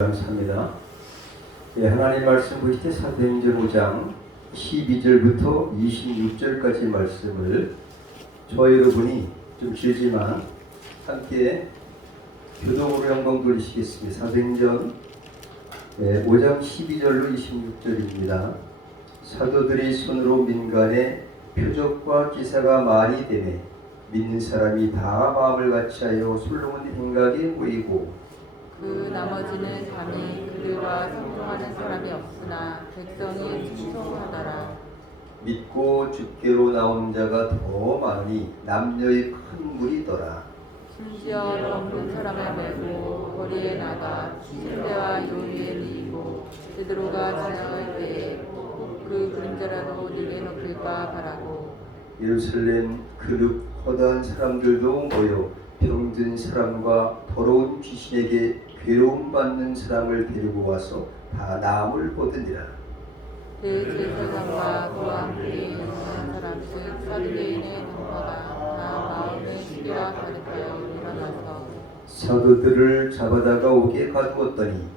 감사합니다. 하나님 말씀 보실 때 사도행전 5장 12절부터 26절까지 말씀을 저와 여러분이 좀 길지만 함께 교동으로 영광 돌리시겠습니다. 사도행전 5장 12절로 26절입니다. 사도들이 손으로 민간에 표적과 기사가 많이 되매 믿는 사람이 다 마음을 같이하여 솔로몬 행각에 모이고 그 나머지는 감히 그들과 상종하는 사람이 없으나 백성이 충성하더라. 믿고 주께로 나오는 자가 더 많으니 남녀의 큰 무리더라. 심지어 병든 사람을 메고 거리에 나가 침대와 요리에 누이고 베드로가 지나갈 때에 그 그림자라도 내게 높일까 바라고. 예루살렘 그룹 허다한 사람들도 모여 병든 사람과 더러운 귀신에게 괴로움 받는 사람을 데리고 와서 다 나음을 보더니라. 대제사장과 그와 함께 있는 사람 즉 사두개인의 동파가 다 마음의 시기와 가득하여 일어나서 사도들을 잡아다가 옥에 가두었더니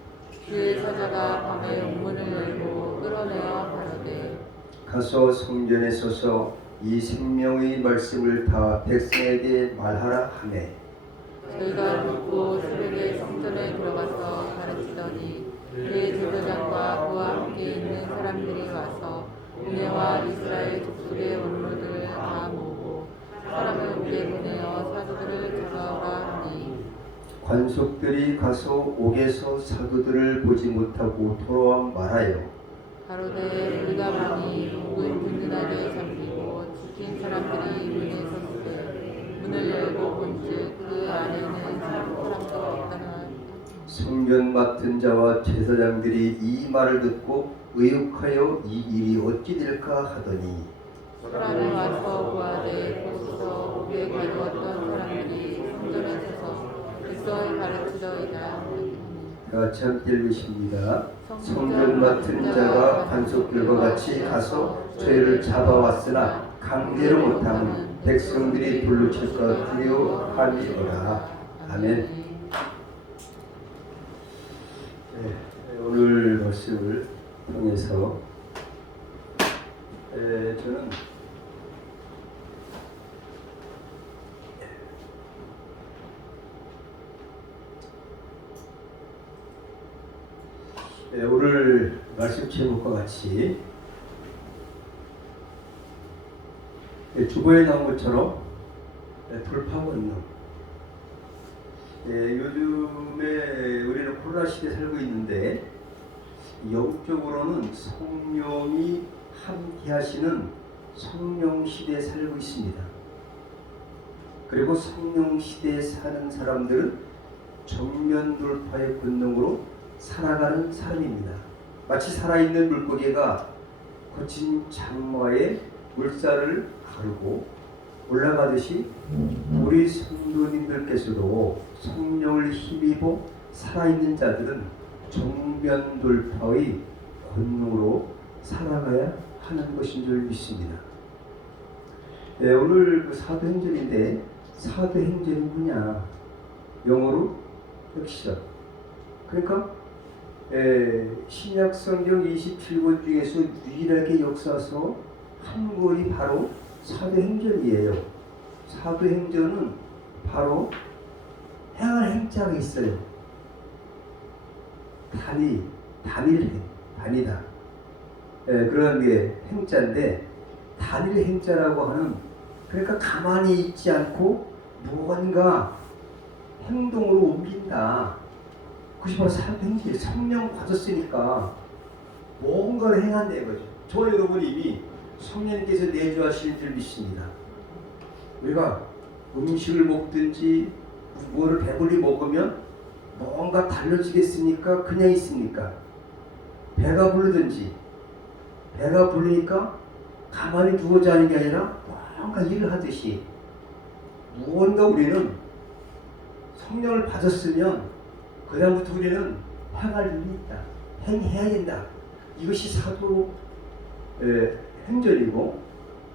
주의 사자가 밤에 용문을 열고 끌어내어 가로되 가서 성전에 서서 이 생명의 말씀을 다 백성에게 말하라 하매 저희가 듣고 새벽에 성전에 들어가서 가르치더니 대제사장과 그와 함께 있는 사람들이 와서 은혜와 이스라엘 족속의 원로들을 다 모으고 사람을 옥에 보내어 사도들을 잡아오라 하니 관속들이 가서 옥에서 사도들을 보지 못하고 돌아와 말하여 가로되 우리가 보니 옥은 든든하게 잠기고 지킨 사람들이 문에 섰으되 문을 열고 본즉 그 안에는 사람도 없다나. 성전 맡은 자와 제사장들이 이 말을 듣고 의혹하여 이 일이 어찌 될까 하더니 사람을 와서 구하되 거기서 옥에 가두었던 사람들이 성전에 서서 백성을 가르치더이다. 같이 함께 읽으십니다. 성전 맡은 자가 관속들과 같이 가서 저희를 잡아왔으나 강제로 못하면 백성들이 돌로 칠까 두려워함이더라. 아멘. 오늘 말씀을 통해서 저는 오늘 말씀 제목과 같이 주보에 나온 것처럼 돌파 권능. 요즘에 우리는 코로나 시대에 살고 있는데 영적으로는 성령이 함께 하시는 성령 시대에 살고 있습니다. 그리고 성령 시대에 사는 사람들은 정면 돌파의 권능으로 살아가는 사람입니다. 마치 살아있는 물고기가 거친 장마에 물살을 가르고 올라가듯이 우리 성도님들께서도 성령을 힘입어 살아있는 자들은 정면 돌파의 권능으로 살아가야 하는 것인 줄 믿습니다. 오늘 그 사도행전인데 사도행전이 뭐냐? 영어로 액션. 그러니까 신약 성경 27권 중에서 유일하게 역사서 한 권이 바로 사도행전이에요. 사도행전은 바로 행할 행자가 있어요. 단이다. 그런 게 행자인데 단일 행자라고 하는, 그러니까 가만히 있지 않고 무언가 행동으로 옮긴다. 그것이 바로 사도행전이에요. 성령 받았으니까 뭔가를 행한다 이거죠. 저 여러분 이미 성령님께서 내주하시는 줄 믿습니다. 우리가 음식을 먹든지 뭐를 배불리 먹으면 뭔가 달라지겠습니까? 그냥 있습니까? 배가 부르든지 배가 부르니까 가만히 두어 자는 게 아니라 뭔가 일을 하듯이 무언가 우리는 성령을 받았으면 그 다음부터 우리는 행할 일이 있다. 행해야 된다. 이것이 사도 행전이고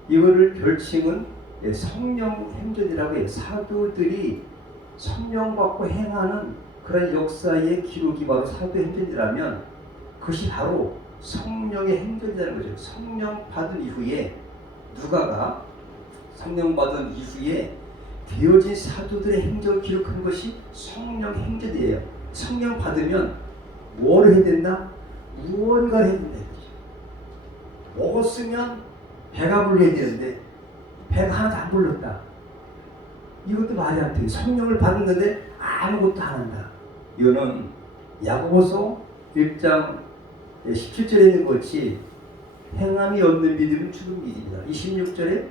이거를 별칭은 성령 행전이라고 해요. 사도들이 성령 받고 행하는 그런 역사의 기록이 바로 사도행전이라면 그것이 바로 성령의 행전이라는 거죠. 성령 받은 이후에 누가가 성령 받은 이후에 되어진 사도들의 행적을 기록한 것이 성령 행전이에요. 성령 받으면 뭘 해야 된다? 무언가를 해야 된다. 먹었으면 배가 불러야 되는데 배가 하나도 안 불렀다. 이것도 말이 안 돼요. 성령을 받았는데 아무것도 안 한다. 이거는 야고보서 1장 17절에 있는 것이 행함이 없는 믿음은 죽은 믿음이다. 26절에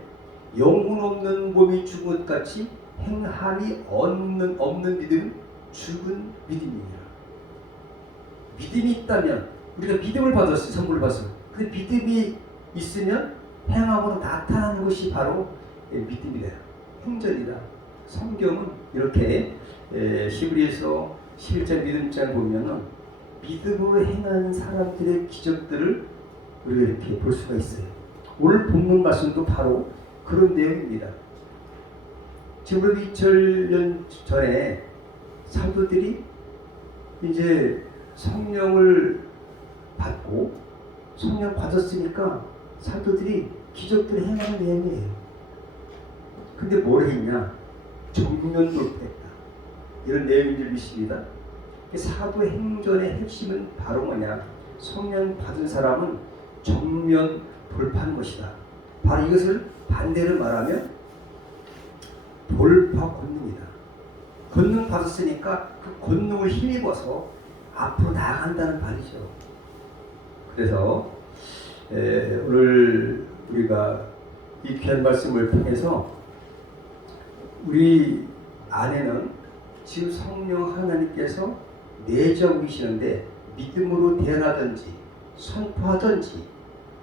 영혼 없는 몸이 죽은 것 같이 행함이 없는 믿음은 죽은 믿음이다. 믿음이 있다면 우리가 믿음을 받았어요. 선물을 받았어요. 그 믿음이 있으면 행함으로 나타나는 것이 바로 믿음이다. 행전이다. 성경은 이렇게 히브리서 11장 믿음장 보면은 믿음으로 행하는 사람들의 기적들을 우리가 이렇게 볼 수가 있어요. 오늘 본문 말씀도 바로 그런 내용입니다. 지금 2000년 전에 사도들이 이제 성령을 받고 성령 받았으니까 사도들이 기적들을 행하는 내용이에요. 근데 뭘 했냐? 정면 돌파했다. 이런 내용인 줄 믿습니다. 사도행전의 핵심은 바로 뭐냐? 성령 받은 사람은 정면 돌파하는 것이다. 바로 이것을 반대로 말하면 돌파 권능이다. 권능 받았으니까 그 권능을 힘입어서 앞으로 나아간다는 말이죠. 그래서 오늘 우리가 이 귀한 말씀을 통해서 우리 안에는 지금 성령 하나님께서 내주하고 계시는데 믿음으로 대언하든지 선포하든지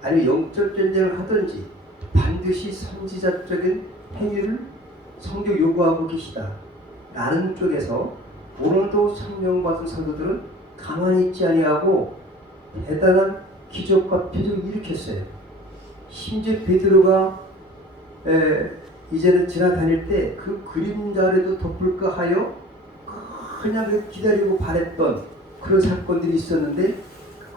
아니면 영적 전쟁을 하든지 반드시 선지자적인 행위를 성경 요구하고 계시다 라는 쪽에서 오늘도 성령 받은 사도들은 가만히 있지 아니하고 대단한 기적과 표적을 일으켰어요. 심지어 베드로가 이제는 지나다닐 때 그 그림자라도 덮을까 하여 그냥 기다리고 바랬던 그런 사건들이 있었는데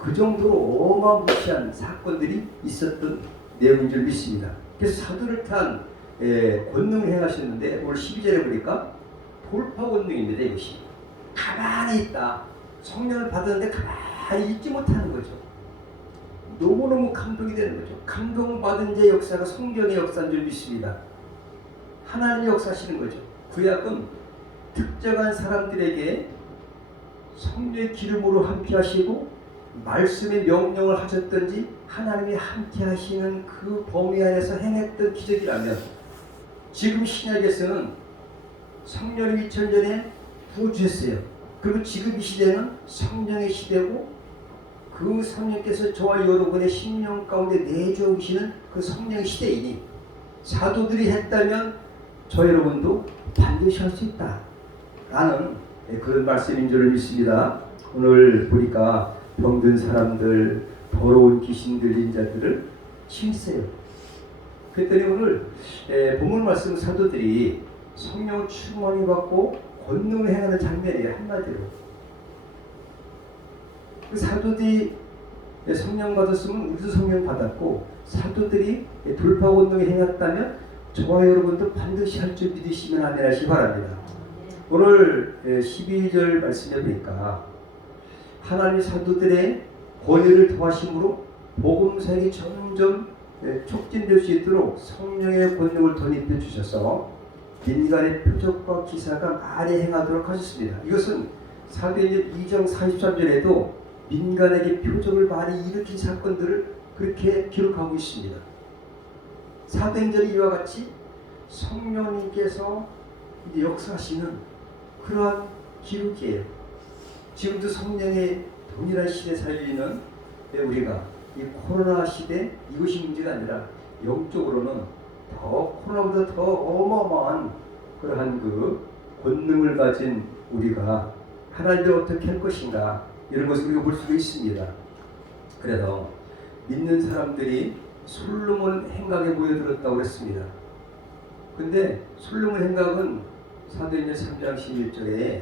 그 정도로 어마무시한 사건들이 있었던 내용인 줄 믿습니다. 그래서 사도를 탄 권능을 행하셨는데 오늘 12절에 보니까 돌파 권능입니다. 이것이 가만히 있다. 성령을 받았는데 가만히 있지 못하는 거죠. 너무너무 감동이 되는 거죠. 감동받은 자의 역사가 성경의 역사인 줄 믿습니다. 하나님이 역사하시는 거죠. 구약은 특정한 사람들에게 성령의 기름으로 함께 하시고 말씀의 명령을 하셨든지 하나님이 함께 하시는 그 범위 안에서 행했던 기적이라면 지금 신약에서는 성령이 2000년에 부어주셨어요. 그리고 지금 이 시대는 성령의 시대고 그 성령께서 저와 여러분의 심령 가운데 내주어 계시는 그 성령의 시대이니 사도들이 했다면 저 여러분도 반드시 할 수 있다 라는 그런 말씀인 줄 믿습니다. 오늘 보니까 병든 사람들, 더러운 귀신 들린 자들을 치유했어요. 그랬더니 오늘 본문 말씀 사도들이 성령을 충만히 받고 권능을 행하는 장면이에요. 한마디로 그 사도들이 성령 받았으면 우리도 성령 받았고 사도들이 돌파 권능을 행했다면 저와 여러분도 반드시 할 줄 믿으시면 아멘 하시기 바랍니다. 오늘 12절 말씀에 보니까 하나님 사도들의 권위를 더하심으로 복음 사역이 점점 촉진될 수 있도록 성령의 권능을 덧입혀 주셔서 민간의 표적과 기사가 많이 행하도록 하셨습니다. 이것은 사도행전 2장 43절에도 민간에게 표적을 많이 일으킨 사건들을 그렇게 기록하고 있습니다. 사도행전이 이와 같이 성령님께서 이제 역사하시는 그러한 기록이에요. 지금도 성령의 동일한 시대 살리는 우리가 이 코로나 시대 이것이 문제가 아니라 영적으로는 더 코로나보다 더 어마어마한 그러한 그 권능을 가진 우리가 하나님을 어떻게 할 것인가 이런 것을 우리가 볼 수가 있습니다. 그래서 믿는 사람들이 솔로몬 행각에 모여들었다고 했습니다. 근데 솔로몬 행각은 사도행전 3장 11절에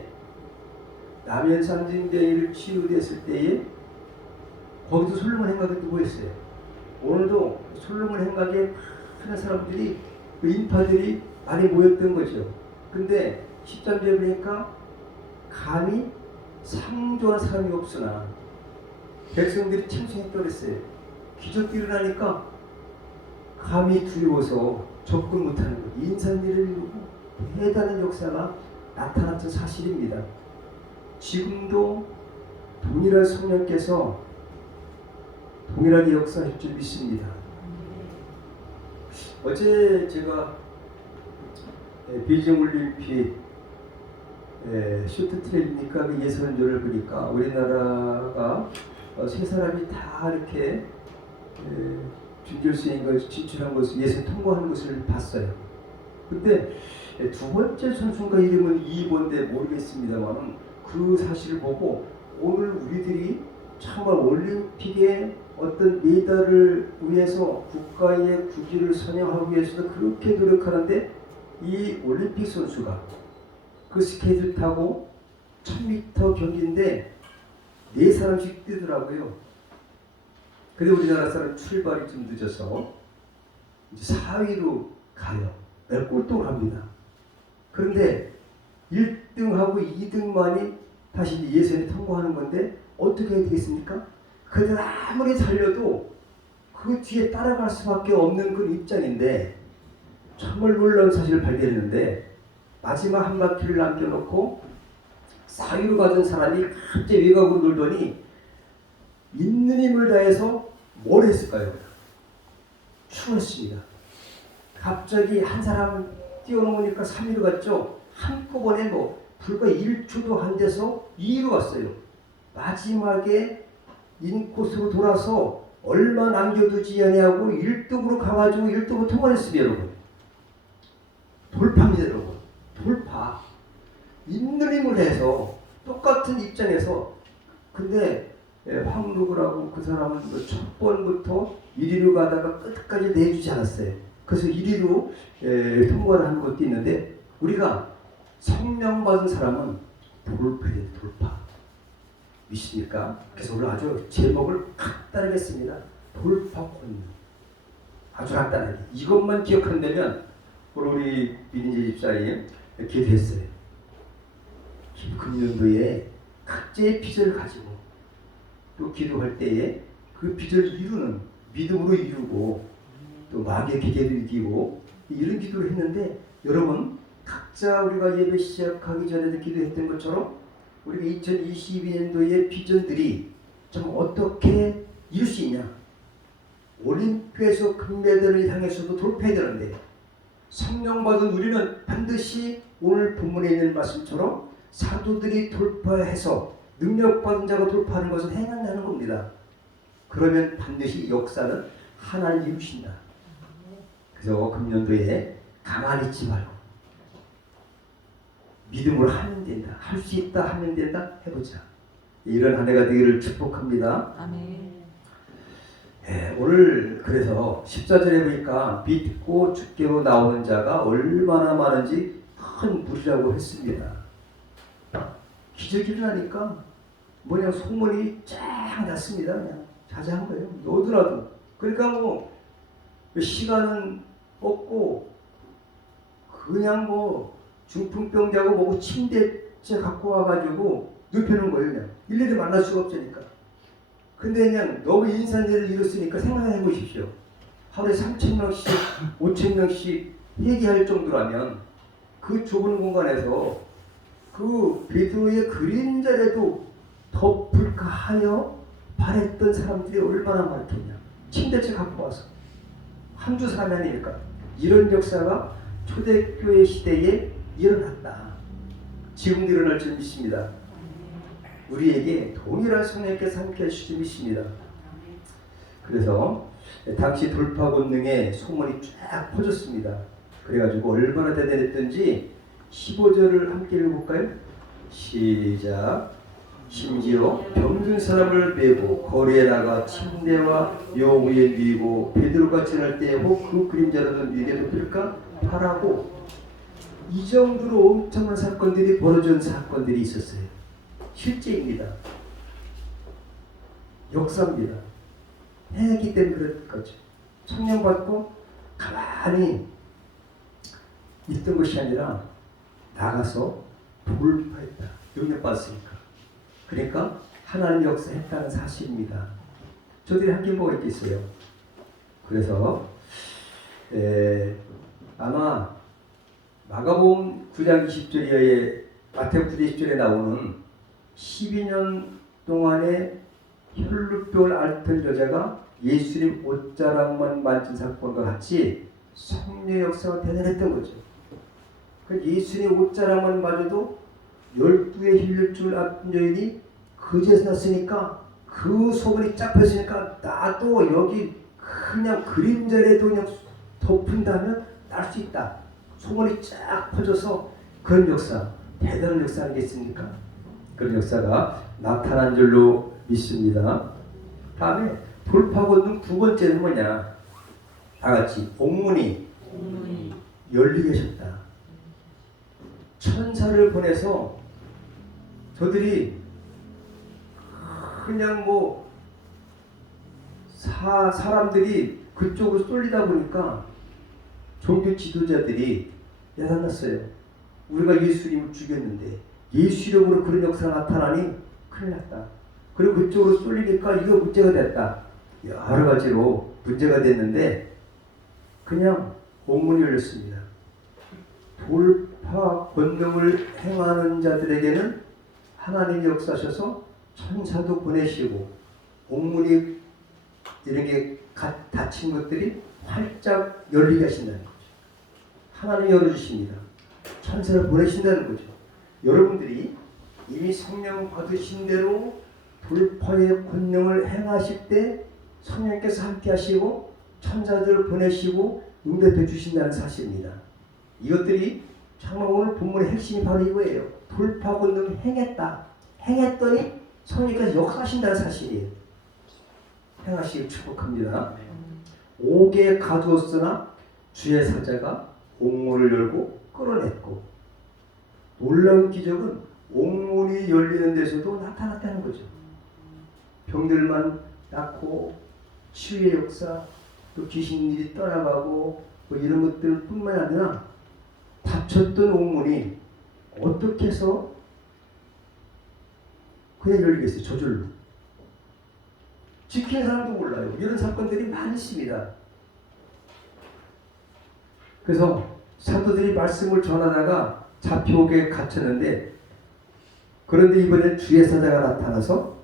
남현 상징병이를 치유됐을 때에 거기도 솔로몬 행각이 또 모였어요. 오늘도 솔로몬 행각에 많은 사람들이 그 인파들이 많이 모였던 거죠. 근데 13절에 보니까 감히 상조한 사람이 없으나 백성들이 찬송했다고 그랬어요. 기적이 일어나니까 감히 두려워서 접근 못하는 것. 인산일을 이루고 대단한 역사가 나타났던 사실입니다. 지금도 동일한 성령께서 동일하게 역사할 줄 믿습니다. 어제 제가 베이징 올림픽 쇼트트랙이니까 그 예선전을 보니까 우리나라가 세 사람이 다 이렇게 준결승에 진출한 것을 예선 통과하는 것을 봤어요. 근데 두 번째 선수가 이름은 이번데 모르겠습니다만 그 사실을 보고 오늘 우리들이 정말 올림픽에 어떤 메달을 위해서 국가의 국기를 선양하기 위해서도 그렇게 노력하는데 이 올림픽 선수가 그 스케이트를 타고 1000m 경기인데 4사람씩 뛰더라고요. 근데 우리나라 사람 출발이 좀 늦어서 이제 4위로 가요. 꼴등을 합니다. 그런데 1등하고 2등만이 다시 예선에 통과하는 건데 어떻게 해야 되겠습니까? 그들 아무리 살려도 그 뒤에 따라갈 수밖에 없는 그런 입장인데 정말 놀라운 사실을 발견했는데 마지막 한 바퀴를 남겨놓고 4위로 가던 사람이 갑자기 외곽으로 놀더니 있는 힘을 다해서 뭘 했을까요? 죽었습니다. 갑자기 한 사람 뛰어넘으니까 3위로 갔죠. 한꺼번에 불과 1초도 안 돼서 2위로 갔어요. 마지막에 인코스로 돌아서 얼마 남겨두지 않냐고 1등으로 가가지고 1등으로 통과했습니다. 여러분. 돌파입니다. 여러분. 돌파. 있는 힘을 해서 똑같은 입장에서 근데 황루그라고 그 사람은 첫 번부터 1위로 가다가 끝까지 내주지 않았어요. 그래서 1위로 통과를 하는 것도 있는데 우리가 성령 받은 사람은 돌파예요. 돌파. 믿습니까? 그래서 오늘 아주 제목을 간단하겠습니다. 돌파 권능. 아주 간단하게. 이것만 기억한다면 오늘 우리 민인재 집사님 기도했어요. 금년도에 각자의 비전을 가지고 또 기도할 때에 그 비전을 이루는 믿음으로 이루고 또 마귀의 기계도 이기고 이런 기도를 했는데 여러분 각자 우리가 예배 시작하기 전에도 기도했던 것처럼 우리가 2022년도의 비전들이 좀 어떻게 이룰 수 있냐. 올림픽에서 금메달을 향해서도 돌파해야 되는데 성령 받은 우리는 반드시 오늘 본문에 있는 말씀처럼 사도들이 돌파해서 능력받은 자가 돌파하는 것을 행한다는 겁니다. 그러면 반드시 역사는 하나님 이루신다. 그래서 금년도에 가만히 있지 말고 믿음으로 하면 된다. 할 수 있다 하면 된다. 해보자. 이런 한 해가 되기를 축복합니다. 아멘. 오늘 그래서 14절에 보니까 믿고 주께로 나오는 자가 얼마나 많은지 큰 무리라고 했습니다. 기적이 일어나니까 뭐냐 소문이 쫙 났습니다. 그냥 자자한 거예요. 너도나도. 그러니까 시간은 없고 그냥 중풍병자고 뭐고 침대째 갖고 와가지고 눕혀놓은 거예요. 그냥 일일이 만날 수가 없으니까. 근데 그냥 너무 인산일을 이뤘으니까 생각해 보십시오. 하루에 3,000명씩 5,000명씩 회개할 정도라면 그 좁은 공간에서 그 베드로의 그림자라도 덮을까 하여 바랬던 사람들이 얼마나 많겠냐. 침대째 갖고 와서 한두 사람이 아니니까. 이런 역사가 초대교회 시대에 일어났다. 지금도 일어날 줄 믿습니다. 우리에게 동일한 성령께서 함께 하실 줄 믿습니다. 그래서 당시 돌파 권능의 소문이 쫙 퍼졌습니다. 그래가지고 얼마나 대단했던지 15절을 함께 읽어볼까요? 시작. 심지어 병든 사람을 메고 거리에 나가 침대와 용 위에 누이고 베드로가 지날 때에 혹 그 그림자라도 누이게 덮을까 하라고 이 정도로 엄청난 사건들이 벌어진 사건들이 있었어요. 실제입니다. 역사입니다. 행했기 때문에 그럴 거죠. 성령 받고 가만히 있던 것이 아니라 나가서 돌파했다. 능력 받았으니까. 그러니까 하나님 역사했다는 사실입니다. 저들이 한 게 뭐가 있겠어요? 그래서 아마 마가복음 9장 20절 이하에 마태복음 9장 20절에 나오는 12년 동안에 혈루병을 앓던 여자가 예수님 옷자락만 만진 사건과 같이 성령 역사가 대단했던 거죠. 그러니까 예수님 옷자락만 맞아도 12의 혈루증을 앓던 여인이 거지에서 났으니까 그 소문이 쫙 폈으니까 나도 여기 그냥 그림자라도 그냥 덮은다면 날 수 있다. 소문이 쫙 퍼져서 그런 역사, 대단한 역사 아니겠습니까? 그런 역사가 나타난 줄로 믿습니다. 다음에 돌파 권능 두 번째는 뭐냐? 다 같이 옥문이 열리게 하셨다. 천사를 보내서 저들이 그냥 뭐 사람들이 그쪽으로 쏠리다 보니까 종교 지도자들이 야단났어요. 우리가 예수님을 죽였는데 예수 이름으로 그런 역사가 나타나니 큰일 났다. 그리고 그쪽으로 쏠리니까 이거 문제가 됐다. 여러 가지로 문제가 됐는데 그냥 옥문이 열렸습니다. 돌파 권능을 행하는 자들에게는 하나님이 역사하셔서 천사도 보내시고 옥문이 이런 게 닫힌 것들이 활짝 열리게 하신다는 거죠. 하나님이 열어주십니다. 천사를 보내신다는 거죠. 여러분들이 이미 성령 받으신 대로 돌파의 권능을 행하실 때 성령께서 함께 하시고 천사들을 보내시고 응답해 주신다는 사실입니다. 이것들이 정말 오늘 본문의 핵심이 바로 이거예요. 돌파 권능 행했다. 행했더니 성령께서 역사하신다는 사실이에요. 행하시길 축복합니다. 옥에 가두었으나 주의 사자가 옥문을 열고 끌어냈고, 놀라운 기적은 옥문이 열리는 데서도 나타났다는 거죠. 병들만 낫고 치유의 역사, 또 귀신들이 떠나가고 뭐 이런 것들 뿐만 아니라 닫혔던 옥문이 어떻게 해서 그냥 열리겠어요. 저절로. 지키는 사람도 몰라요. 이런 사건들이 많이 있습니다. 그래서 사도들이 말씀을 전하다가 잡혀오게 갇혔는데, 그런데 이번에 주의 사자가 나타나서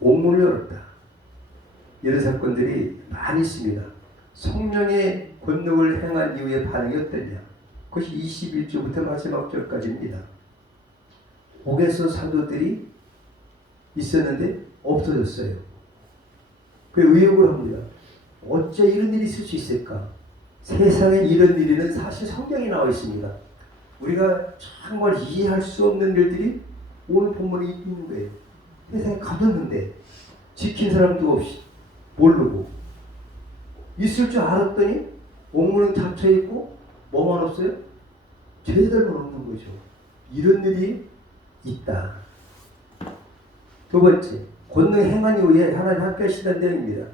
옥문을 열었다. 이런 사건들이 많이 있습니다. 성령의 권능을 행한 이후의 반응이 어떠냐? 그것이 21절부터 마지막 절까지입니다. 옥에서 사도들이 있었는데 없어졌어요. 그 의혹을 합니다. 어째 이런 일이 있을 수 있을까? 세상에 이런 일은 사실 성경에 나와 있습니다. 우리가 정말 이해할 수 없는 일들이 오늘 본문에 있는 거예요. 세상에 가뒀는데 지킨 사람도 없이 모르고 있을 줄 알았더니 옥문은 닫혀있고 뭐만 없어요? 죄들만 없는 거죠. 이런 일이 있다. 두 번째, 권능 행한 이후에 하나님 함께 하시다는 내용입니다.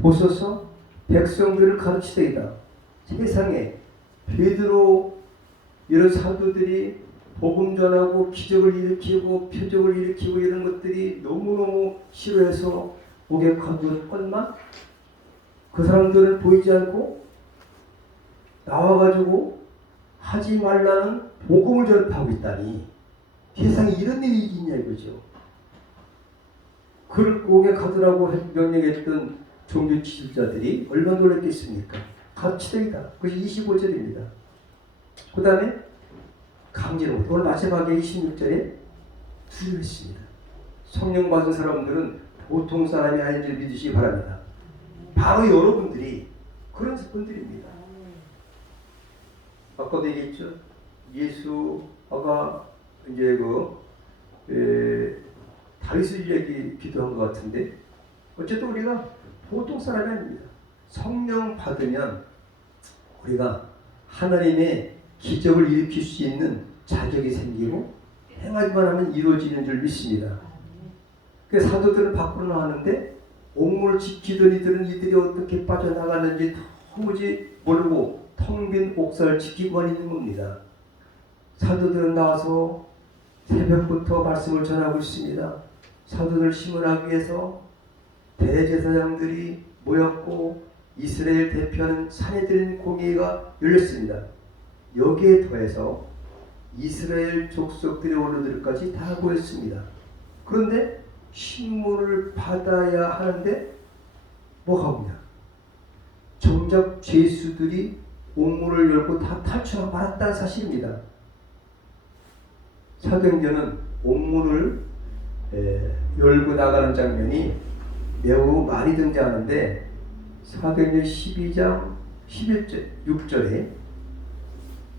보소서 백성들을 가르치되이다. 세상에 베드로 이런 사도들이 복음 전하고 기적을 일으키고 표적을 일으키고 이런 것들이 너무너무 싫어해서 옥에 가두었건만 그 사람들은 보이지 않고 나와가지고 하지 말라는 복음을 전파하고 있다니 세상에 이런 일이 있냐 이거죠. 그를 옥에 가두라고 명령했던 종교 지도자들이 얼마나 놀랐겠습니까? 가르치되이다. 그것이 25절입니다. 그 다음에 강제로 오늘 마지막에 26절에 투입했습니다. 성령 받은 사람들은 보통 사람이 아닌 줄 믿으시기 바랍니다. 바로 여러분들이 그런 분들입니다. 아까도 얘기했죠. 예수가 이제 다윗을 얘기 기도한 것 같은데 어쨌든 우리가 보통 사람이 아닙니다. 성령 받으면 우리가 하나님의 기적을 일으킬 수 있는 자격이 생기고 행하기만 하면 이루어지는 줄 믿습니다. 그 사도들은 밖으로 나왔는데 옥문을 지키던 이들이 어떻게 빠져나갔는지 도무지 모르고 텅 빈 옥사를 지키고만 있는 겁니다. 사도들은 나와서 새벽부터 말씀을 전하고 있습니다. 사도들 심문하기 위해서 대제사장들이 모였고 이스라엘 대표하는 산헤드린 공회가 열렸습니다. 여기에 더해서 이스라엘 족속들의 원로들까지 다 모였습니다. 그런데 신문을 받아야 하는데 뭐가 없냐? 정작 죄수들이 옥문을 열고 다 탈출하고 말았다는 사실입니다. 사도행전은 옥문을 열고 나가는 장면이 매우 많이 등장하는데 사도행전 12장 11절 6절에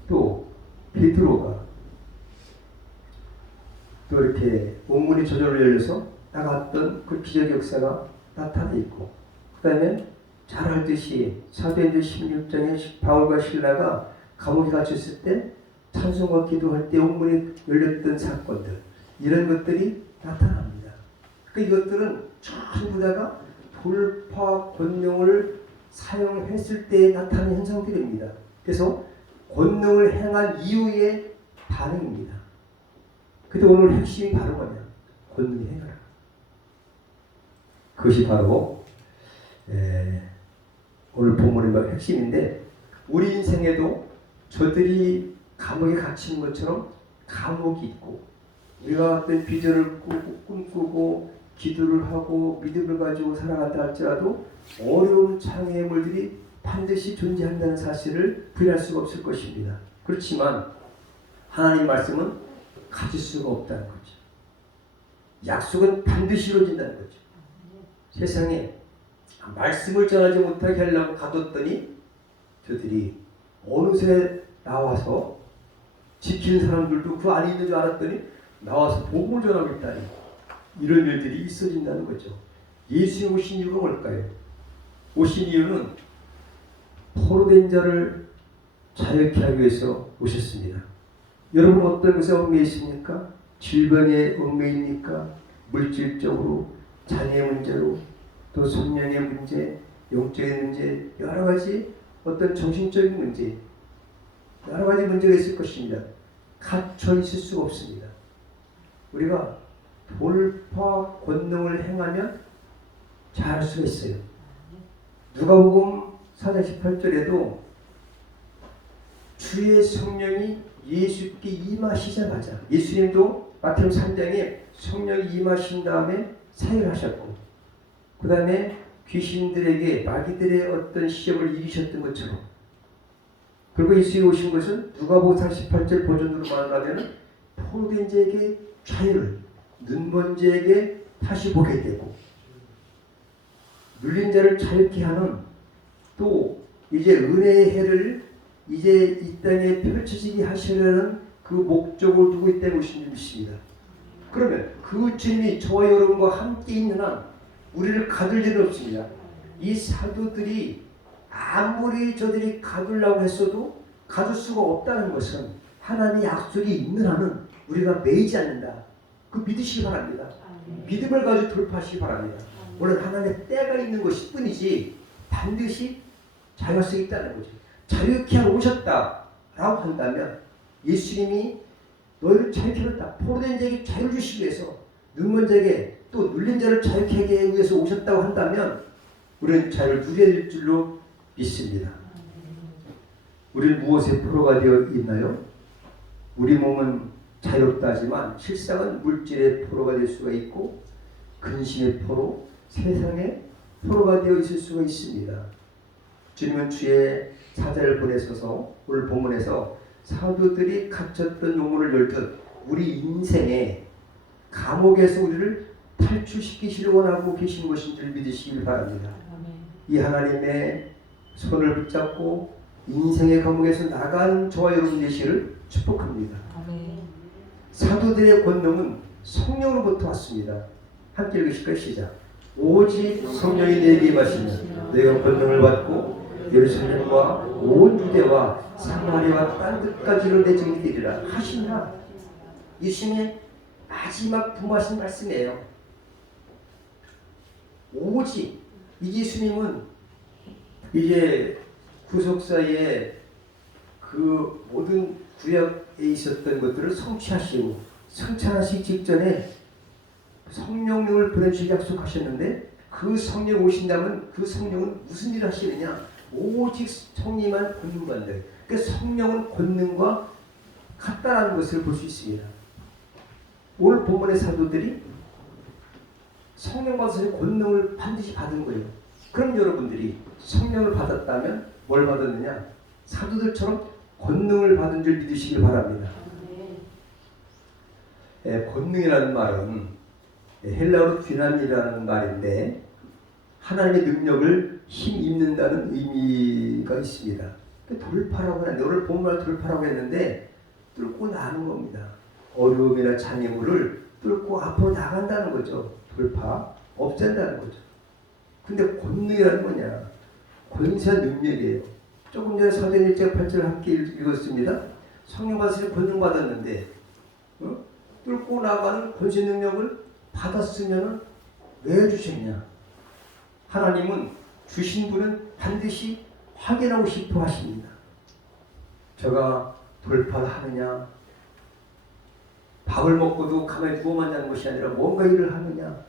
또 베드로가 또 이렇게 옥문이 저절로 열려서 나갔던 그 기적 역사가 나타나 있고, 그 다음에 잘 알듯이 사도행전 16장에 바울과 신라가 감옥에 갇혔을 때 찬송과 기도할 때 옥문이 열렸던 사건들, 이런 것들이 나타납니다. 그러니까 이것들은 전부 다가 돌파 권능을 사용했을 때 나타나는 현상들입니다. 그래서 권능을 행한 이후의 반응입니다. 근데 오늘 핵심이 바로 뭐냐? 권능이 행하라. 그것이 바로 오늘 본문의 핵심인데, 우리 인생에도 저들이 감옥에 갇힌 것처럼 감옥이 있고, 우리가 어떤 비전을 꿈꾸고 기도를 하고 믿음을 가지고 살아간다 할지라도 어려운 장애물들이 반드시 존재한다는 사실을 부인할 수가 없을 것입니다. 그렇지만 하나님 말씀은 가질 수가 없다는 거죠. 약속은 반드시 이루어진다는 거죠. 세상에 말씀을 전하지 못하게 하려고 가뒀더니 저들이 어느새 나와서 지키는 사람들도 그 안에 있는 줄 알았더니 나와서 복음을 전하겠다니, 이런 일들이 있어진다는 거죠. 예수님 오신 이유가 뭘까요? 오신 이유는 포로된 자를 자유케 하기 위해서 오셨습니다. 여러분 어떤 것에 얽매여 있습니까? 질병에 얽매입니까? 물질적으로, 장애 문제로, 또 성령의 문제, 영적인 문제, 여러 가지 어떤 정신적인 문제, 여러 가지 문제가 있을 것입니다. 갇혀 있을 수가 없습니다. 우리가 돌파 권능을 행하면 잘할 수가 있어요. 누가복음 4장 18절에도 주의 성령이 예수께 임하시자마자, 예수님도 마태복음 3장에 성령이 임하신 다음에 사역을 하셨고, 그 다음에 귀신들에게 마귀들의 어떤 시험을 이기셨던 것처럼, 그리고 예수님이 오신 것은 누가복음 48절 버전으로 말하면 포로된 자에게 자유를, 눈먼 자에게 다시 보게 되고, 눌린 자를 자유케 하는, 또 이제 은혜의 해를 이제 이 땅에 펼쳐지게 하시려는 그 목적을 두고 있다는 것을 믿습니다. 그러면 그 주님이 저와 여러분과 함께 있는 한 우리를 가둘 일은 없습니다. 이 사도들이 아무리 저들이 가두려고 했어도 가둘 수가 없다는 것은 하나님의 약속이 있는 한은 우리가 매이지 않는다. 그 믿으시기 바랍니다. 믿음을 가지고 돌파하시기 바랍니다. 오늘 하나님의 때가 있는 것일 뿐이지 반드시 자유할 수 있다는 거죠. 자유케 하러 오셨다라고 한다면, 예수님이 너희를 자유케 하였다, 포로된 자에게 자유를 주시기 위해서, 눈먼 자에게, 또 눌린 자를 자유케 하기 위해서 오셨다고 한다면 우리는 자유를 누려야 될 줄로 믿습니다. 우리는 무엇에 포로가 되어 있나요? 우리 몸은 자유롭다 하지만 실상은 물질의 포로가 될 수가 있고, 근심의 포로, 세상의 포로가 되어 있을 수가 있습니다. 주님은 주의 사자를 보내셔서 오늘 본문에서 사도들이 갇혔던 용문을 열듯 우리 인생의 감옥에서 우리를 탈출시키시려 원하고 계신 것인 줄 믿으시길 바랍니다. 이 하나님의 손을 붙잡고 인생의 감옥에서 나간 저와 여러분 되시기를 축복합니다. 사도들의 권능은 성령으로부터 왔습니다. 함께 읽으실까요? 시작. 오직 성령이 내게 임하시면 너희가 권능을 받고 예루살렘과 온 유대와 사마리아와 땅 끝까지로 내 증인이 되리라 하시나. 예수님의 마지막 부모하신 말씀이에요. 오직 이 예수님은 이제 구속사에 그 모든 구약에 있었던 것들을 성취하시고 성찬하시기 직전에 성령님을 보내주시기 약속하셨는데 그 성령 오신다면 그 성령은 무슨 일을 하시느냐? 오직 성령만 권능받는다. 그러니까 성령은 권능과 같다라는 것을 볼 수 있습니다. 오늘 본문의 사도들이 성령 받으신 권능을 반드시 받은 거예요. 그럼 여러분들이 성령을 받았다면 뭘 받았느냐? 사도들처럼 권능을 받은 줄 믿으시길 바랍니다. 권능이라는 말은 헬라어로 듀나미라는 말인데 하나님의 능력을 힘입는다는 의미가 있습니다. 돌파라고 하는데 오늘 본문을 돌파라고 했는데 뚫고 나가는 겁니다. 어려움이나 장애물을 뚫고 앞으로 나간다는 거죠. 돌파, 없앤다는 거죠. 근데 권능이라는 뭐냐? 권세 능력이에요. 조금 전에 사도행 1장 8절을 함께 읽었습니다. 성령 받으시는 권능 받았는데 뚫고 나가는 권세 능력을 받았으면 왜 주셨냐? 하나님은 주신 분은 반드시 확인하고 싶어 하십니다. 제가 돌파를 하느냐? 밥을 먹고도 가만히 누워만 자는 것이 아니라 뭔가 일을 하느냐?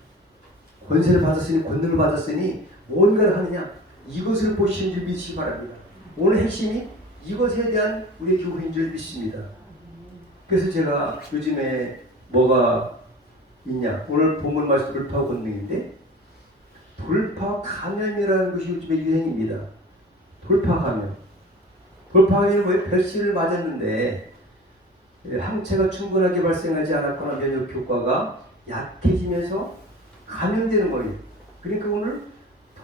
권세를 받았으니 권능을 받았으니 뭔가를 하느냐? 이것을 보시는 줄 믿으시기 바랍니다. 오늘 핵심이 이것에 대한 우리 교회인 줄 믿습니다. 그래서 제가 요즘에 뭐가 있냐? 오늘 본문 말씀 돌파 권능인데 돌파 감염이라는 것이 요즘에 유행입니다. 돌파 감염. 돌파 감염은 왜 별씨를 맞았는데 항체가 충분하게 발생하지 않았거나 면역 효과가 약해지면서 감염되는 거예요. 그러니까 오늘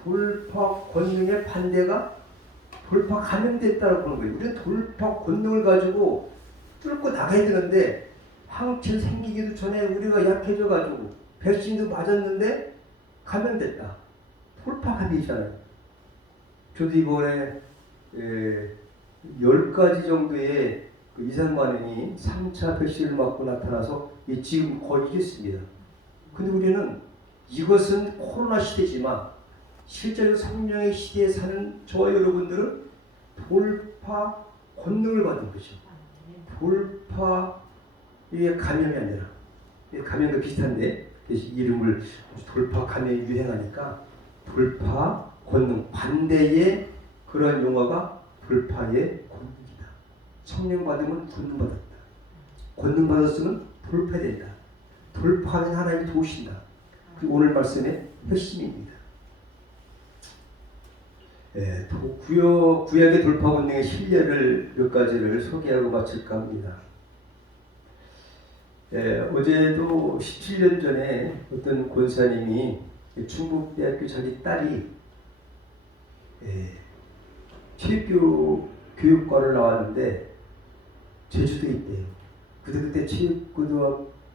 돌파 권능의 반대가 돌파 감염됐다고 보는 거예요. 우리는 돌파 권능을 가지고 뚫고 나가야 되는데 항체를 생기기도 전에 우리가 약해져가지고 백신도 맞았는데 감염됐다. 돌파 감염이잖아요. 저도 이번에 10가지 정도의 이상 반응이 3차 백신을 맞고 나타나서 지금 거의 이겼습니다. 근데 우리는 이것은 코로나 시대지만 실제로 성령의 시대에 사는 저와 여러분들은 돌파 권능을 받은 거죠. 돌파의 감염이 아니라 감염도 비슷한데 이름을 돌파 감염이 유행하니까 돌파 권능 반대의 그런 용어가 돌파의 권능이다. 성령 받으면 권능 받았다. 권능 받았으면 돌파된다. 돌파하면 하나님이 도우신다. 그 오늘 말씀의 핵심입니다. 구약의 돌파 권능의 실례를 몇 가지를 소개하고 마칠까 합니다. 어제도 17년 전에 어떤 권사님이 충북대학교 자기 딸이 체육교육과를 나왔는데 제주도에 있대요. 그때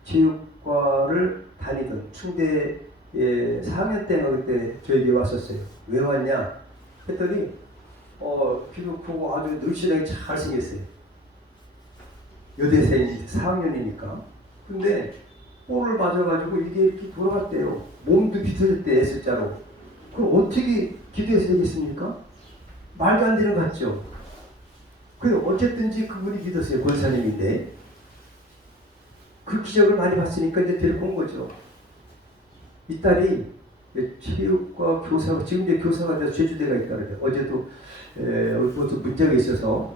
체육과를 다니던 충대 4학년 때가 그때 저에게 왔었어요. 왜 왔냐 했더니 키도 크고 아주 늘씬하게 잘생겼어요. 여대생 4학년이니까. 근데 볼을 맞아가지고 이게 이렇게 돌아갔대요. 몸도 비틀었대 S자로. 그럼 어떻게 기도해서 되겠습니까? 말도 안 되는 것 같죠? 그래 어쨌든지 그분이 믿었어요. 권사님인데 그 기적을 많이 봤으니까 이제 데리고 온 거죠. 이 딸이 체육과 교사가 지금 이제 교사가 돼서 제주대가 있다는데 어제도 어떤 문제가 있어서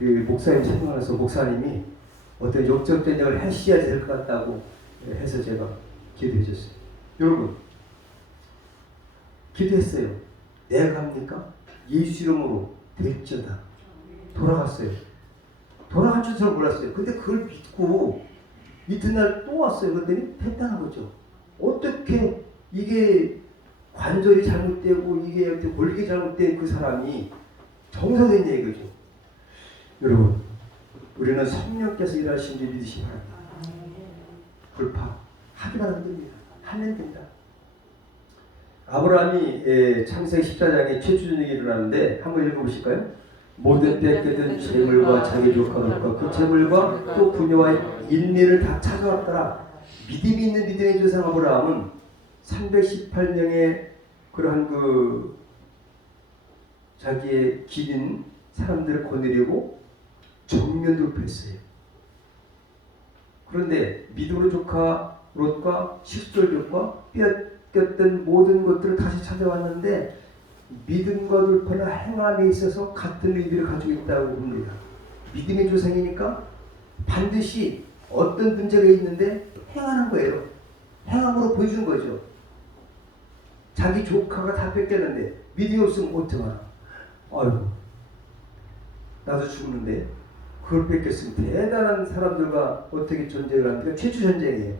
우리 목사님 생각나서 목사님이 어떤 역적전쟁을 하셔야 될 것 같다고 해서 제가 기도해 줬어요. 여러분 기도했어요. 내가 합니까? 예수 이름으로 될지어다. 돌아갔어요. 돌아간 줄 잘 몰랐어요. 근데 그걸 믿고 이튿날 또 왔어요. 그랬더니 됐다는 거죠. 어떻게 이게 관절이 잘못되고 이게 골격이 잘못된 그 사람이 정상됐냐 이거죠. 여러분 우리는 성령께서 일하신 줄 믿으시기 바랍니다. 불파 하기만 하면 됩니다. 하면 된다. 아브라함이 창세기 14장에 최초전쟁이 일어나는데 한번 읽어보실까요? 모든 뺏겨든 재물과 자기 조카로과 그 재물과 또 부녀와 인내를 다 찾아왔더라. 믿음이 있는 믿음의 조상 아브라함은 318명의 그러한 그 자기의 기린 사람들을 거느리고 정면 돌파했어요. 그런데 믿음으로 조카 롯과 식솔족과 뺏겼던 모든 것들을 다시 찾아왔는데 믿음과 돌파는 행함에 있어서 같은 의미를 가지고 있다고 봅니다. 믿음의 조상이니까 반드시 어떤 문제가 있는데 행하는 거예요. 행함으로 보여주는 거죠. 자기 조카가 다 뺏겼는데 믿음이 없으면 어떡하나. 아유, 나도 죽는데 그걸 뺏겼으면 대단한 사람들과 어떻게 전쟁을 합니까? 최초 전쟁이에요.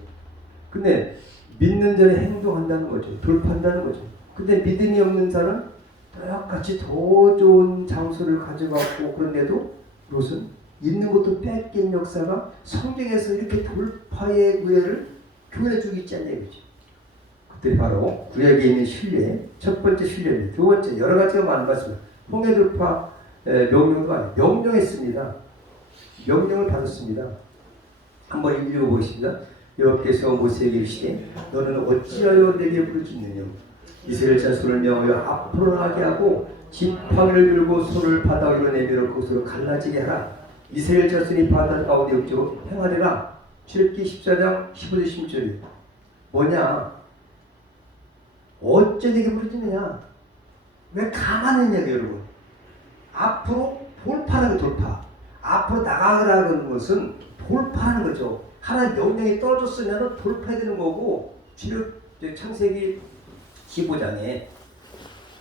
근데 믿는 자는 행동한다는 거죠. 돌파한다는 거죠. 근데 믿음이 없는 자는 똑같이 더 좋은 장소를 가져갔고 그런데도 롯은 있는 것도 뺏긴 역사가 성경에서 이렇게 돌파의 구애를 교훈해주고 있지 않냐 이거죠. 그때 바로 구약에 있는 신뢰, 첫 번째 신뢰입니다. 두 번째 여러 가지가 많은 것 같습니다. 홍해 돌파 명령도 아니에요. 명령했습니다. 명령을 받았습니다. 한번 읽어보겠습니다. 여호와께서 모세에게 이르시되 너는 어찌하여 내게 부르짖느냐. 이스라엘 자손을 명하여 앞으로 나가게 하고 지팡이를 들고 손을 바다 위로 내밀어 그곳으로 갈라지게 하라. 이스라엘 자손이 바다 가운데 옥저로 행하리라. 출애굽기 14장 15절 16절이 뭐냐? 어째 내게 부르짖느냐? 왜 가만히 있냐고 여러분. 앞으로 돌파하는 거 돌파. 앞으로 나가라는 것은 돌파하는 거죠. 하나님 명령이 떨어졌으면 돌파해야 되는 거고 창세기 15장에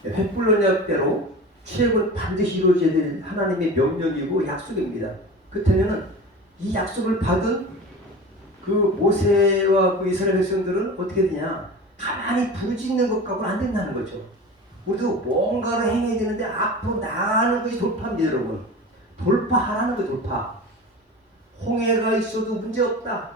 횃불 언약대로 출애굽은 반드시 이루어져야 될 하나님의 명령이고 약속입니다. 그렇다면 이 약속을 받은 그 모세와 그 이스라엘 백성들은 어떻게 되냐? 가만히 부르짖는 것 갖고는 안 된다는 거죠. 우리도 뭔가를 행해야 되는데 앞으로 나가는 것이 돌파입니다, 여러분. 돌파하라는 거 돌파. 홍해가 있어도 문제 없다.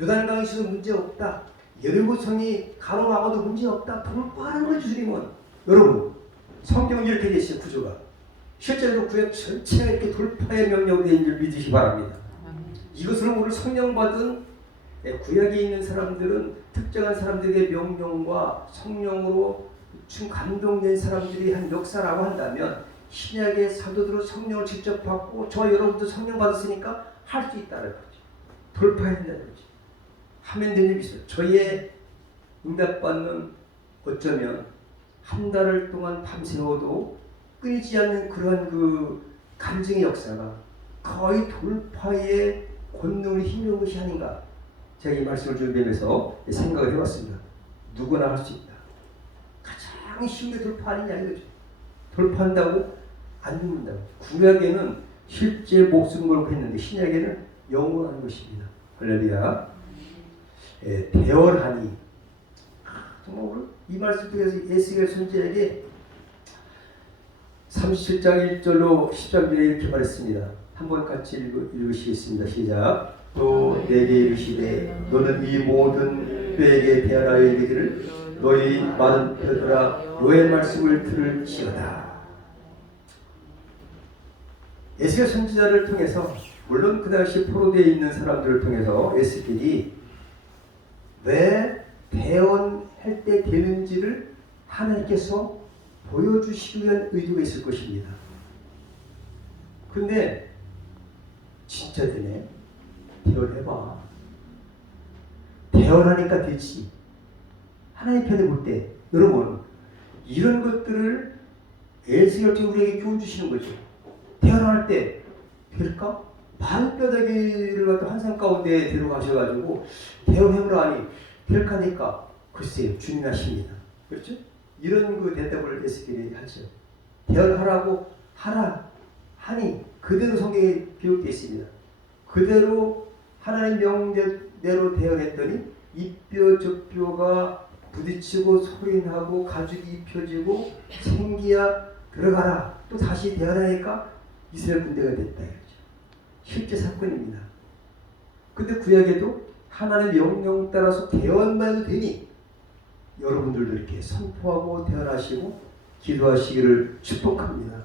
요단강이 있어도 문제 없다. 여리고성이 가로막아도 문제 없다. 돌파하는 거죠, 주님은. 여러분, 성경은 이렇게 되어 있어요, 구조가. 실제로 구약 전체가 이렇게 돌파의 명령으로 되어 있는 줄 믿으시기 바랍니다. 이것을 오늘 성령받은 구약에 있는 사람들은 특정한 사람들에게 명령과 성령으로 감동된 사람들이 한 역사라고 한다면 신약의 사도들은 성령을 직접 받고 저 여러분도 성령 받았으니까 할 수 있다는 거죠. 돌파해야 된다는 거죠. 하면 되는 일이 있어요. 저희의 응답받는 어쩌면 한 달을 동안 밤새워도 끊이지 않는 그러한 그 간증의 역사가 거의 돌파의 권능을 힘입은 것이 아닌가. 제가 이 말씀을 준비하면서 생각을 해봤습니다. 누구나 할 수 있다. 가장 쉬운 게 돌파 아니냐 이거죠. 돌파한다고 안 죽는다고. 구약에는 실제 목숨 걸고 했는데 신약에는 영원한 것입니다. 할렐루야. 대언하니 정말 오늘 이 말씀 통해서 에스겔 선지자에게 37장 1절로 13절에 이렇게 말했습니다. 한번 같이 읽으시겠습니다. 시작. 또 내게 이르시되 너는 이 모든 뼈에게 대하여 이르기를 너희 많은 뼈들아 너의 말씀을 들을지어다. 에스겔 선지자를 통해서 물론 그 당시 포로되어 있는 사람들을 통해서 에스겔이 왜 대언할 때 되는지를 하나님께서 보여주시기 위한 의도가 있을 것입니다. 근데 진짜 되네. 대언해봐. 대언하니까 되지. 하나님 편에 볼 때 여러분 이런 것들을 에스겔 통해 우리에게 교훈 주시는 거죠. 대언할 때 될까? 반뼈다귀를 갖다 환상 가운데 데려가셔가지고 대언해보라 하니 될까니까 글쎄요 주님이 하십니다. 그렇죠? 이런 그 대답을 에스겔이 하죠. 대언하라고 하라 하니 그대로 성경에 기록되어 있습니다. 그대로 하나님 명대로 대언했더니 이 뼈 저 뼈가 부딪히고 소리나고 가죽이 입혀지고 생기야 들어가라. 또 다시 대언하니까 이스라엘 군대가 됐다 이거죠. 실제 사건입니다. 근데 구약에도 하나님의 명령 따라서 대언만 해도 되니 여러분들도 이렇게 선포하고 대언하시고 기도하시기를 축복합니다.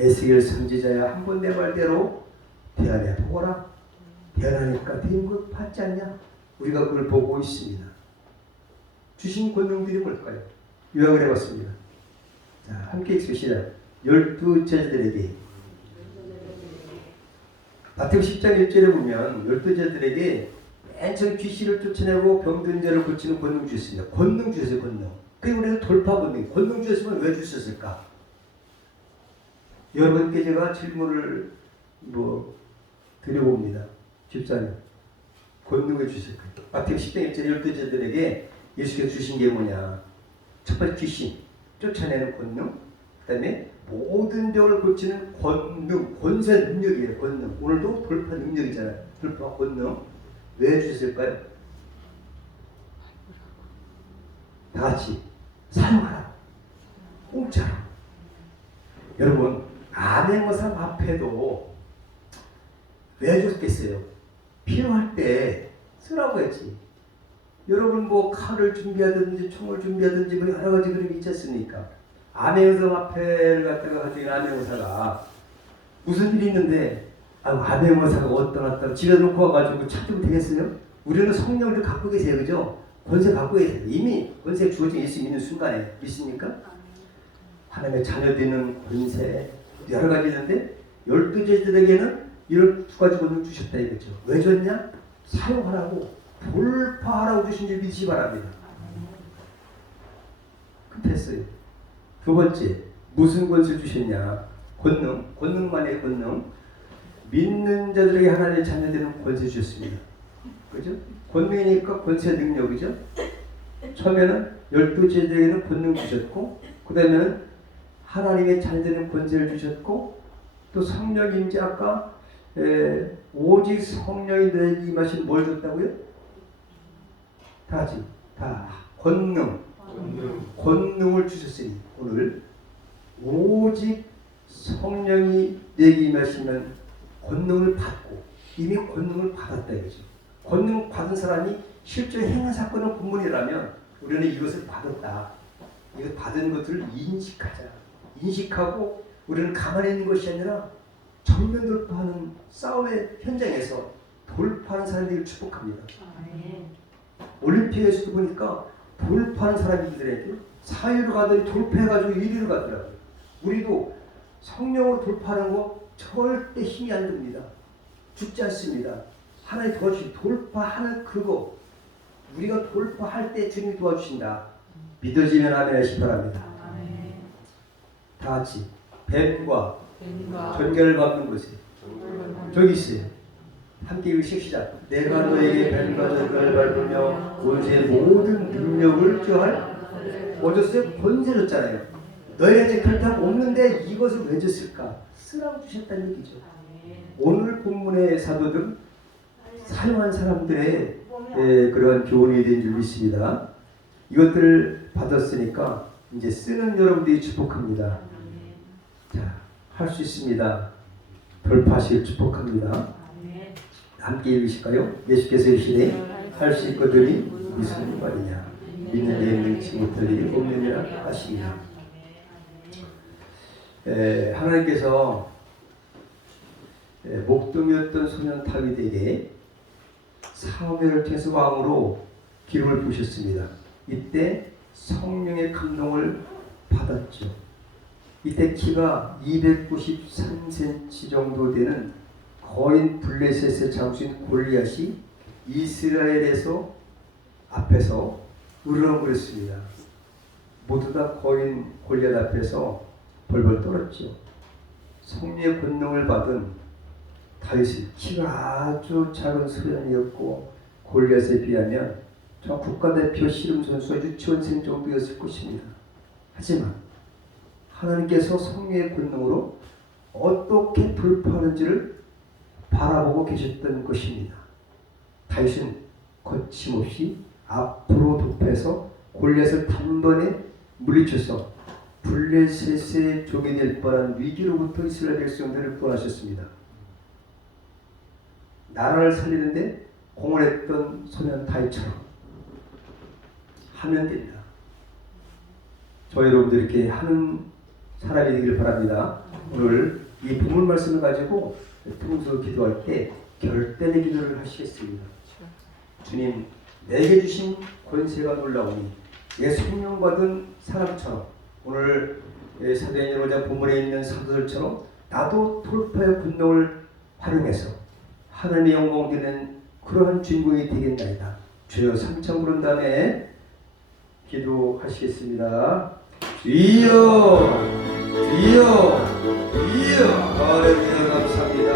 에스겔 선지자야 한 번 내 말대로 대안해 보거라. 대안하니까 된 것 받지 않냐? 우리가 그걸 보고 있습니다. 주신 권능들이 뭘까요? 요약을 해봤습니다. 자, 함께 읽으시다. 12제자들에게 마태복음 10장 1절에 보면 12제자들에게 맨 처음 귀신을 쫓아내고 병든 자를 고치는 권능 주셨습니다. 권능 주셨어요. 권능. 그게 우리는 돌파 권능. 권능 주셨으면 왜 주셨을까? 여러분께 제가 질문을 드려봅니다. 집사님, 권능을 주실까요? 마태복음 10장 1절에 12제자들에게 예수께서 주신 게 뭐냐? 첫 번째 귀신 쫓아내는 권능, 그 다음에 모든 병을 고치는 권능, 권세 능력이에요. 권능. 오늘도 돌파 능력이잖아요. 돌파 권능. 왜 주셨을까요? 다 같이 사용하라. 공짜로. 여러분, 암행어사 앞에도 왜 줬겠어요? 필요할 때 쓰라고 했지. 여러분 칼을 준비하든지 총을 준비하든지 여러 가지 그런 게 있지 않습니까? 암행어사 화폐를 갖다가 가지고 암행어사가 무슨 일이 있는데 암행어사가 어떠나 집에 놓고 와가지고 찾으면 되겠어요? 우리는 성령을 갖고 계세요. 그죠? 권세 갖고 계세요. 이미 권세 주어진 예수 믿는 순간에 믿습니까? 하나님의 자녀되는 권세 여러 가지 있는데 12제자들에게는 이런 두 가지 권능 주셨다 이거죠. 왜 줬냐? 사용하라고 돌파하라고 주신 줄 믿으시 바랍니다. 급했어요. 두 번째, 무슨 권세 주셨냐? 권능만의 권능. 믿는 자들에게 하나님의 자녀되는 권세 주셨습니다. 그죠? 권능이니까 권세 능력이죠. 처음에는 12제자에게는 권능 주셨고, 그 다음에는 하나님의 자녀되는 권세를 주셨고, 또 성령 임재 아까 오직 성령이 너에게 임하신 뭘 줬다고요? 다 권능을 주셨으니 오늘 오직 성령이 내게 임하시면 권능을 받고 이미 권능을 받았다 이거죠. 권능 받은 사람이 실제 행한 사건은 본문이라면 우리는 이것을 받았다. 이것 받은 것들을 인식하자. 인식하고 우리는 가만히 있는 것이 아니라 정면 돌파하는 싸움의 현장에서 돌파하는 사람들을 축복합니다. 올림픽에서도 보니까 돌파하는 사람들에게 사유로 가더니 돌파해가지고 1위로 가더라고요. 우리도 성령으로 돌파하는 거 절대 힘이 안 듭니다. 죽지 않습니다. 하나님 도와주신 돌파하는 그거 우리가 돌파할 때 주님이 도와주신다. 믿어지면 아멘 하시기 바랍니다. 다 같이 뱀과 전결을 밟는 것이 저기 있어요. 함께 읽으시죠. 내가 너에게 뱀과 전결을 밟으며 원수의 모든 능력을 쪄할 어졌어요? 권세 줬잖아요. 너희한테 그렇다고 없는데 이것을 왜 줬을까? 쓰라고 주셨다는 얘기죠. 오늘 본문의 사도들 사용한 사람들의 그러한 교훈이 된 줄 믿습니다. 이것들을 받았으니까 이제 쓰는 여러분들이 축복합니다. 자, 할 수 있습니다. 돌파하시길 축복합니다. 함께 읽으실까요? 예수께서 이르시되 할 수 있거든이 무슨 말이냐? 믿는 데 능치 못할 일이 없느니라 하시니라. 하나님께서 목동이었던 소년 다윗에게 사무엘을 통해서 왕으로 기름을 부으셨습니다. 이때 성령의 감동을 받았죠. 이때 키가 293cm 정도 되는 거인 블레셋의 장수인 골리앗이 이스라엘에서 앞에서 으르렁거렸습니다. 모두 다 거인 골리앗 앞에서 벌벌 떨었죠. 성령의 권능을 받은 다윗은 키가 아주 작은 소년이었고 골리앗에 비하면 저 국가대표 씨름 선수와 유치원생 정도였을 것입니다. 하지만 하나님께서 성령의 권능으로 어떻게 돌파하는지를 바라보고 계셨던 것입니다. 다윗은 거침없이 앞으로 돕해서 골리앗을 단번에 물리쳐서 블레셋의 종이 될 뻔한 위기로부터 이스라엘 백성들을 구원하셨습니다. 나라를 살리는데 공헌했던 소년 다윗처럼 하면 된다. 저 여러분들 이렇게 하는 사람이 되길 바랍니다. 오늘 이 본문 말씀을 가지고 평소 기도할 때 결단의 기도를 하시겠습니다. 주님, 내게 주신 권세가 놀라우니 내 소명받은 사람처럼 오늘 사도행전 5장 본문에 있는 사도들처럼 나도 돌파의 분노를 활용해서 하나님의 영광 되는 그러한 주인공이 되겠나이다. 주여 3천 부른 다음에 기도하시겠습니다. 주여 주여 주여 할렐루야 감사합니다.